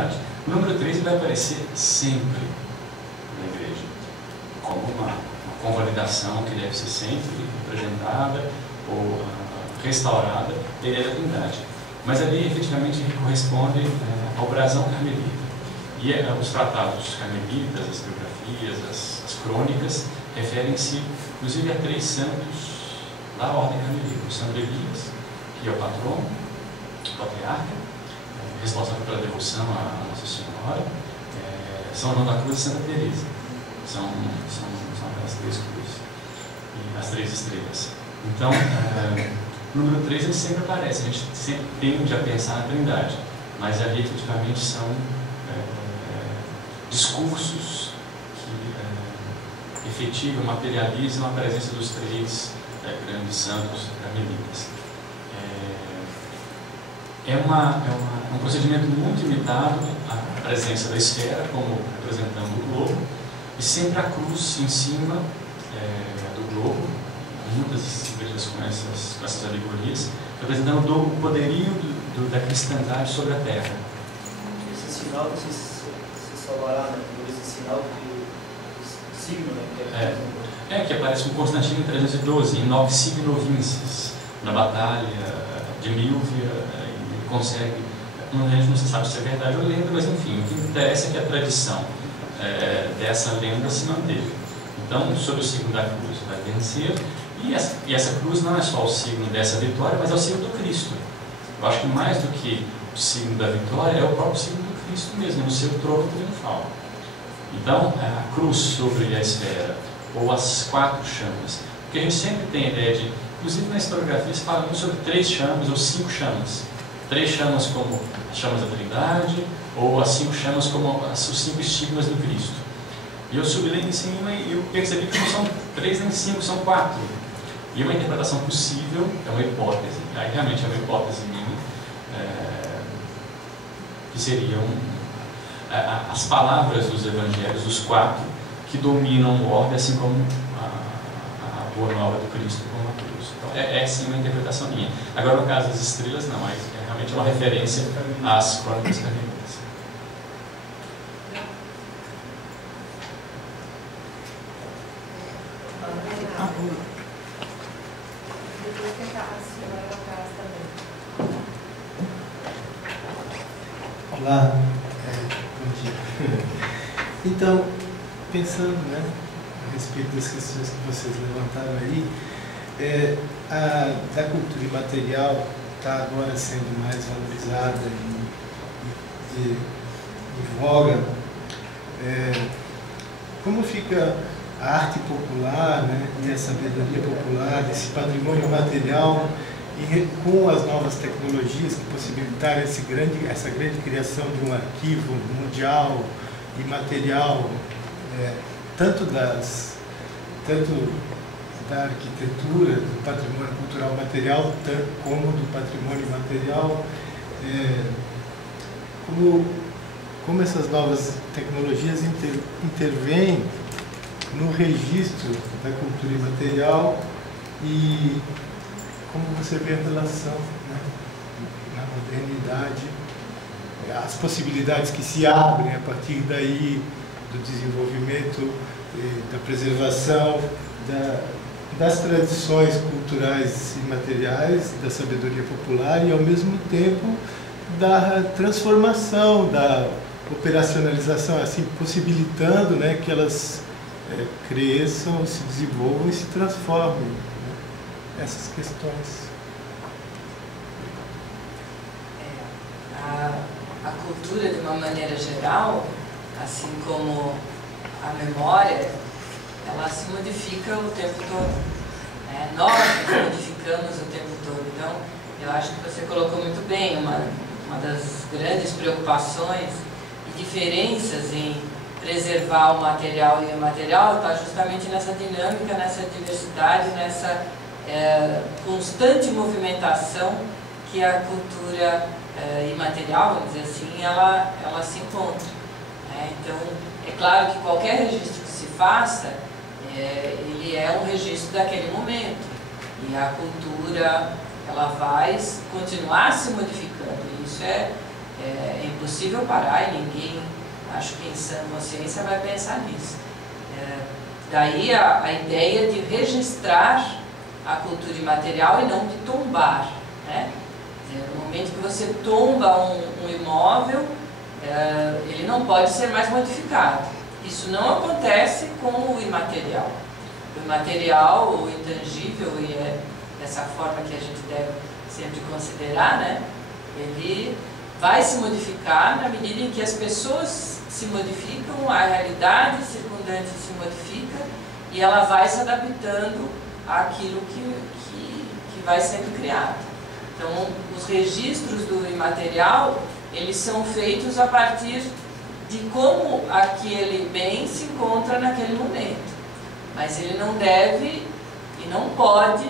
trindade. O número 3 vai aparecer sempre na igreja, como uma convalidação que deve ser sempre apresentada ou restaurada da ideia da trindade. Mas ali, efetivamente, corresponde ao brasão carmelita. E os tratados carmelitas, as biografias, as crônicas, referem-se, inclusive, a 3 santos da ordem carmelita. O Santo Elias, que é o patrono, o patriarca, responsável pela devoção à Nossa Senhora, São João da Cruz e Santa Teresa. São as 3 cruzes, e as 3 estrelas. Então, o número 3 ele sempre aparece, a gente sempre tende a pensar na trindade, mas ali efetivamente são discursos que efetivam, materializam a presença dos 3 grandes santos carmelitas. É um procedimento muito imitado a presença da esfera, como representando o globo, e sempre a cruz em cima do globo, muitas igrejas com essas alegorias, representando o poderio da cristandade sobre a terra. Esse sinal se salvará, né? Por esse sinal que signo, né? Que aparece com Constantino em 312, em 9 signovinces, na batalha de Milvia, ele consegue, a gente não sabe se é verdade ou lenda, mas enfim, o que interessa é que a tradição dessa lenda se manteve. Então, sob o signo da cruz vai vencer, e essa cruz não é só o signo dessa vitória, mas é o signo do Cristo. Eu acho que mais do que o signo da vitória é o próprio signo do Cristo mesmo, no seu trono triunfal. Então, a cruz sobre a esfera, ou as 4 chamas, porque a gente sempre tem a ideia de, inclusive na historiografia se fala muito sobre 3 chamas ou 5 chamas. 3 chamas como as chamas da Trindade, ou as 5 chamas como os 5 estigmas do Cristo. E eu subi lá em cima e eu percebi que não são 3 nem 5, são 4. E uma interpretação possível é uma hipótese, aí realmente é uma hipótese minha, que seriam as palavras dos evangelhos, os 4, que dominam o orbe, assim como a boa nova do Cristo como a cruz. Então, é sim uma interpretação minha. Agora, no caso das estrelas, não, é realmente uma referência às crônicas carmelitas. Olá, bom dia. Então, pensando, né, a respeito das questões que vocês levantaram aí, da cultura imaterial está agora sendo mais valorizada e de voga. Como fica a arte popular, né, e a sabedoria popular, esse patrimônio material, com as novas tecnologias que possibilitaram essa grande criação de um arquivo mundial e material, tanto da arquitetura, do patrimônio cultural material, como do patrimônio material, como essas novas tecnologias intervêm no registro da cultura imaterial e como você vê a relação, né, na modernidade, as possibilidades que se abrem a partir daí do desenvolvimento, da preservação das tradições culturais e materiais, da sabedoria popular e, ao mesmo tempo, da transformação, da operacionalização, assim, possibilitando, né, que elas cresçam, se desenvolvam e se transformem, né, essas questões. A cultura, de uma maneira geral, assim como a memória, ela se modifica o tempo todo. Nós nos modificamos o tempo todo. Então, eu acho que você colocou muito bem, uma das grandes preocupações e diferenças em preservar o material e o imaterial está justamente nessa dinâmica, nessa diversidade, nessa constante movimentação que a cultura imaterial, vamos dizer assim, ela se encontra. Então, é claro que qualquer registro que se faça, ele é um registro daquele momento. E a cultura, ela vai continuar se modificando. E isso é É impossível parar e ninguém, acho que em sã consciência, vai pensar nisso. Daí a ideia de registrar a cultura imaterial e não de tombar, né? No momento que você tomba um imóvel, ele não pode ser mais modificado. Isso não acontece com o imaterial. O imaterial, o intangível, e é dessa forma que a gente deve sempre considerar, né? Ele vai se modificar na medida em que as pessoas se modificam, a realidade circundante se modifica e ela vai se adaptando àquilo que vai sendo criado. Então, os registros do imaterial, eles são feitos a partir de como aquele bem se encontra naquele momento. Mas ele não deve e não pode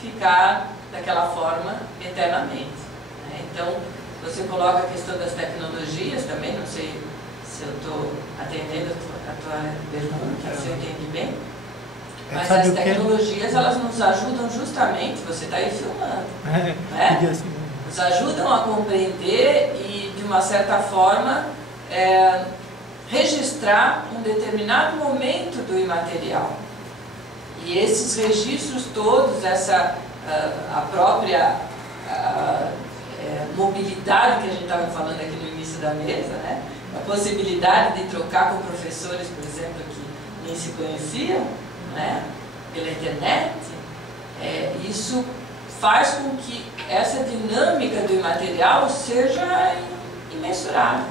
ficar daquela forma eternamente, né? Então, você coloca a questão das tecnologias também, não sei se eu estou atendendo a tua pergunta, se eu entendi bem. Mas as tecnologias, elas nos ajudam justamente, você está aí filmando, né? Nos ajudam a compreender e, de uma certa forma, registrar um determinado momento do imaterial. E esses registros todos, a própria mobilidade que a gente estava falando aqui no início da mesa, né? A possibilidade de trocar com professores, por exemplo, que nem se conheciam, né? Pela internet, isso faz com que essa dinâmica do imaterial seja imensurável.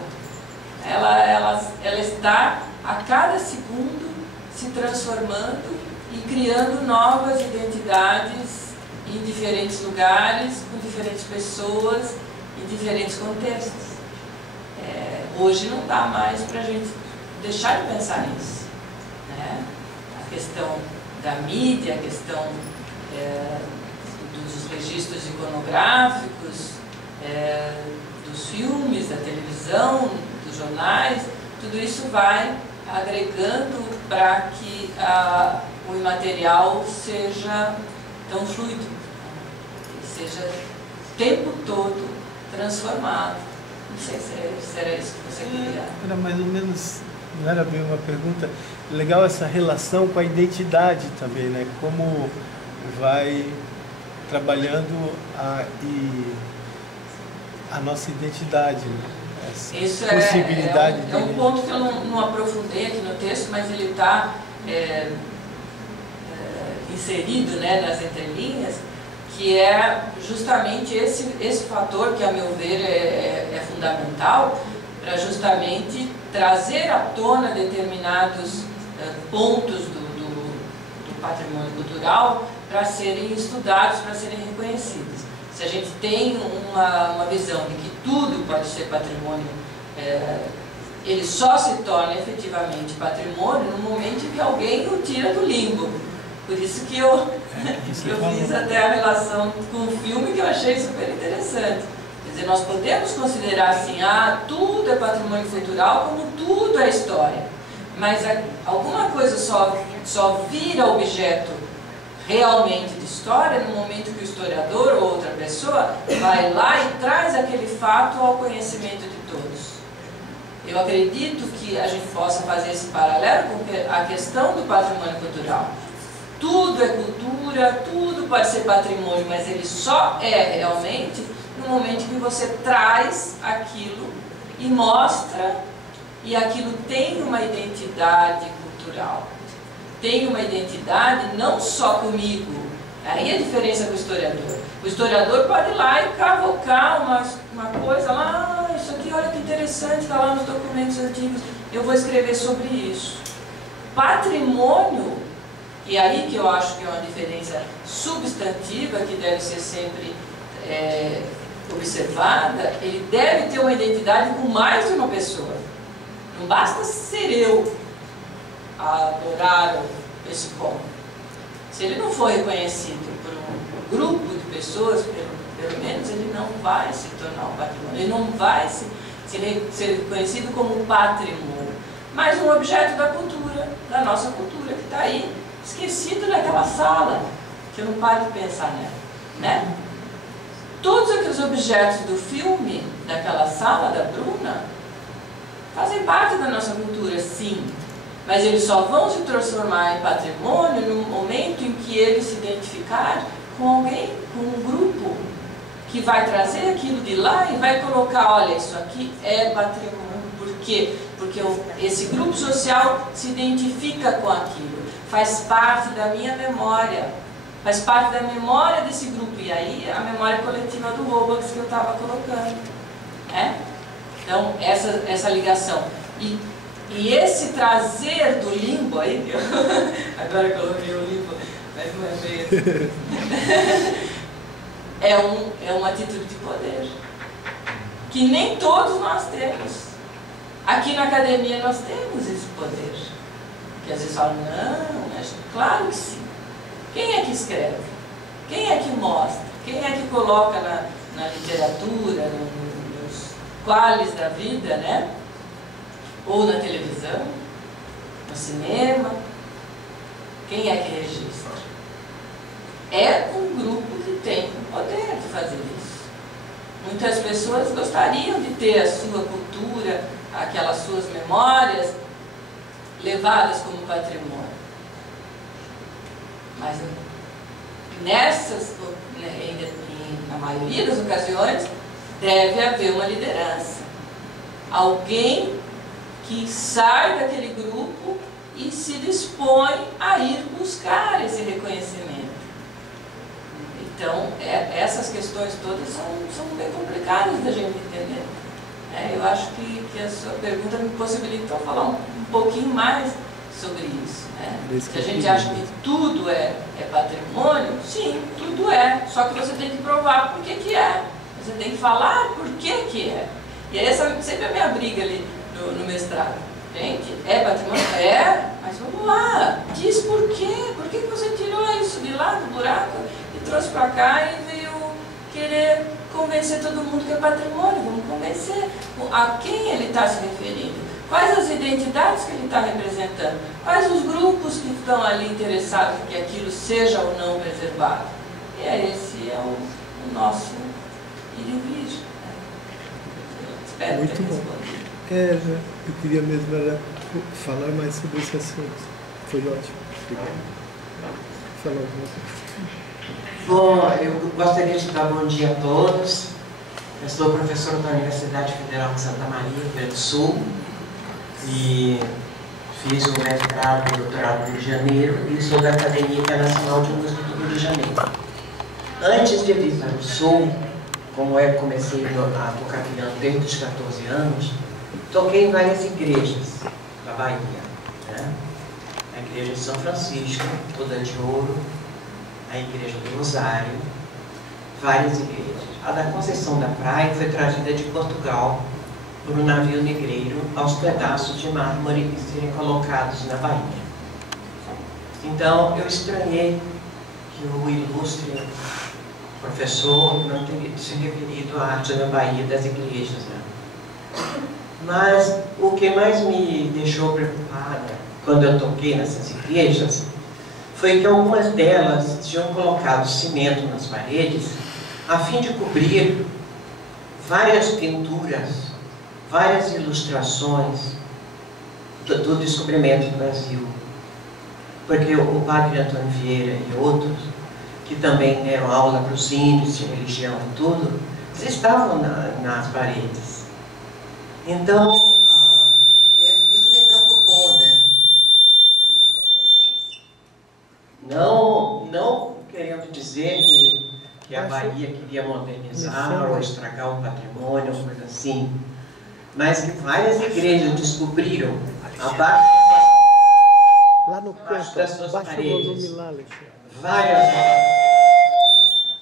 Ela está a cada segundo se transformando e criando novas identidades em diferentes lugares, com diferentes pessoas, em diferentes contextos. Hoje não dá mais para a gente deixar de pensar nisso, né? A questão da mídia, a questão dos registros iconográficos, dos filmes, da televisão, dos jornais, tudo isso vai agregando para que o imaterial seja tão fluido, seja o tempo todo transformado. Não sei se era isso que você queria. Era mais ou menos, não era bem uma pergunta. Legal essa relação com a identidade também, né? Como vai trabalhando a nossa identidade, né? Essa isso possibilidade é um ponto que eu não aprofundei aqui no texto, mas ele está inserido, né, nas entrelinhas, que é justamente esse fator que, a meu ver, é fundamental para justamente trazer à tona determinados pontos do patrimônio cultural para serem estudados, para serem reconhecidos. Se a gente tem uma visão de que tudo pode ser patrimônio, ele só se torna efetivamente patrimônio no momento em que alguém o tira do limbo. Por isso que eu fiz até a relação com o filme, que eu achei super interessante. Quer dizer, nós podemos considerar assim, tudo é patrimônio cultural, como tudo é história. Mas alguma coisa só vira objeto realmente de história no momento que o historiador ou outra pessoa vai lá e traz aquele fato ao conhecimento de todos. Eu acredito que a gente possa fazer esse paralelo com a questão do patrimônio cultural. Tudo é cultura, tudo pode ser patrimônio, mas ele só é realmente no momento que você traz aquilo e mostra, e aquilo tem uma identidade cultural. Tem uma identidade não só comigo. Aí a diferença com o historiador. O historiador pode ir lá e cavocar uma coisa lá, isso aqui, olha que interessante, está lá nos documentos antigos, eu vou escrever sobre isso. Patrimônio, e aí que eu acho que é uma diferença substantiva, que deve ser sempre observada, ele deve ter uma identidade com mais de uma pessoa. Não basta ser eu a adorar esse ponto. Se ele não for reconhecido por um grupo de pessoas, pelo menos, ele não vai se tornar um patrimônio, ele não vai ser reconhecido como um patrimônio, mas um objeto da cultura, da nossa cultura, que está aí, esquecido naquela sala, que eu não paro de pensar nela, né? Todos aqueles objetos do filme, daquela sala da Bruna fazem parte da nossa cultura, sim. Mas eles só vão se transformar em patrimônio no momento em que eles se identificarem com alguém, com um grupo, que vai trazer aquilo de lá e vai colocar, olha, isso aqui é patrimônio. Por quê? Porque esse grupo social se identifica com aquilo, faz parte da minha memória, faz parte da memória desse grupo. E aí a memória coletiva do Robax que eu estava colocando. Então, essa ligação. E esse trazer do limbo aí, agora eu coloquei o limbo, mas não é bem assim. É uma atitude de poder, que nem todos nós temos. Aqui na academia nós temos esse poder, que às vezes falam, não, claro que sim. Quem é que escreve? Quem é que mostra? Quem é que coloca na literatura, nos quales da vida, né? Ou na televisão, no cinema? Quem é que registra? É um grupo que tem o poder de fazer isso. Muitas pessoas gostariam de ter a sua cultura, aquelas suas memórias levadas como patrimônio. Mas na maioria das ocasiões, deve haver uma liderança. Alguém que sai daquele grupo e se dispõe a ir buscar esse reconhecimento. Então, essas questões todas são bem complicadas da gente entender. Eu acho que a sua pergunta me possibilitou falar um pouquinho mais sobre isso. Se a gente acha que tudo é patrimônio, sim, tudo é. Só que você tem que provar por que é. Você tem que falar por que é. E essa sempre é a minha briga ali no mestrado. Gente, é patrimônio? É, mas vamos lá. Diz por quê. Por que você tirou isso de lá do buraco e trouxe para cá e veio querer convencer todo mundo que é patrimônio? Vamos convencer a quem ele está se referindo. Quais as identidades que ele está representando? Quais os grupos que estão ali interessados em que aquilo seja ou não preservado? E esse é o nosso ir-e-vir. Espero muito ter bom. respondido. Eu queria mesmo era falar mais sobre esse assunto. Foi ótimo. Obrigado. Falar alguma coisa. Bom, eu gostaria de dar bom dia a todos. Eu sou professor da Universidade Federal de Santa Maria, Rio Grande do Sul, e fiz o mestrado e doutorado no Rio de Janeiro e sou da Academia Internacional de Música do Rio de Janeiro. Antes de vir para o Sul, como eu comecei a tocar piano desde os 14 anos, toquei em várias igrejas da Bahia, né? A igreja de São Francisco, toda de ouro, a igreja do Rosário, várias igrejas. A da Conceição da Praia foi trazida de Portugal por um navio negreiro aos pedaços de mármore que serem colocados na Bahia. Então, eu estranhei que o ilustre professor não tenha se referido à arte da Bahia das igrejas, né? Mas o que mais me deixou preocupada quando eu toquei nessas igrejas foi que algumas delas tinham colocado cimento nas paredes a fim de cobrir várias pinturas, várias ilustrações do descobrimento do Brasil. Porque o padre Antônio Vieira e outros, que também deram aula para os índios de religião e tudo, eles estavam nas paredes. Então, isso me preocupou, né? Não querendo dizer que a Bahia queria modernizar ou estragar o patrimônio, ou coisa assim, mas que várias igrejas descobriram abaixo lá no canto, das suas baixa paredes, o volume lá, Alexandre.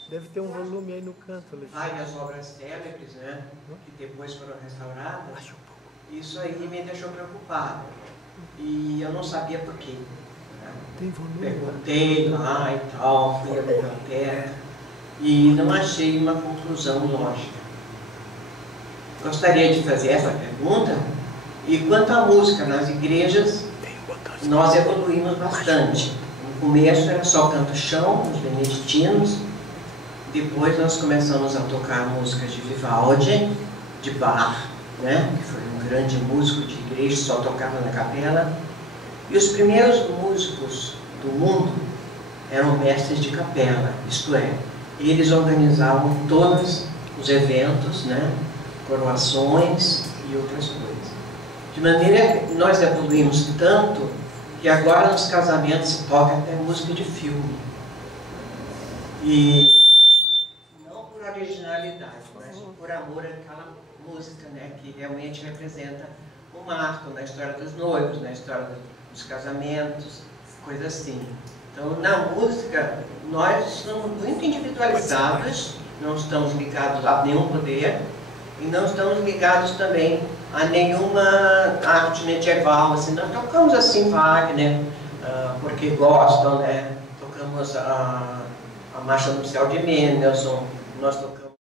Deve ter um volume aí no canto, Alexandre. Várias obras célebres, né, que depois foram restauradas. Isso aí me deixou preocupado. E eu não sabia por quê. Tem volume? Perguntei lá e tal, fui à biblioteca e não achei uma conclusão lógica. Gostaria de fazer essa pergunta. E quanto à música nas igrejas, nós evoluímos bastante. No começo era só canto-chão, os beneditinos. Depois nós começamos a tocar músicas de Vivaldi, de Bach, né? Que foi um grande músico de igreja, só tocava na capela. E os primeiros músicos do mundo eram mestres de capela, isto é, eles organizavam todos os eventos, né? Coroações e outras coisas. De maneira que nós evoluímos tanto que agora nos casamentos se toca até música de filme. E não por originalidade, mas por amor àquela música, né, que realmente representa um marco na história dos noivos, na história dos casamentos, coisa assim. Então, na música, nós somos muito individualizados, não estamos ligados a nenhum poder e não estamos ligados também a nenhuma arte medieval. Assim, nós tocamos assim Wagner, porque gostam, né? Tocamos a Marcha Nupcial de Mendelssohn, nós tocamos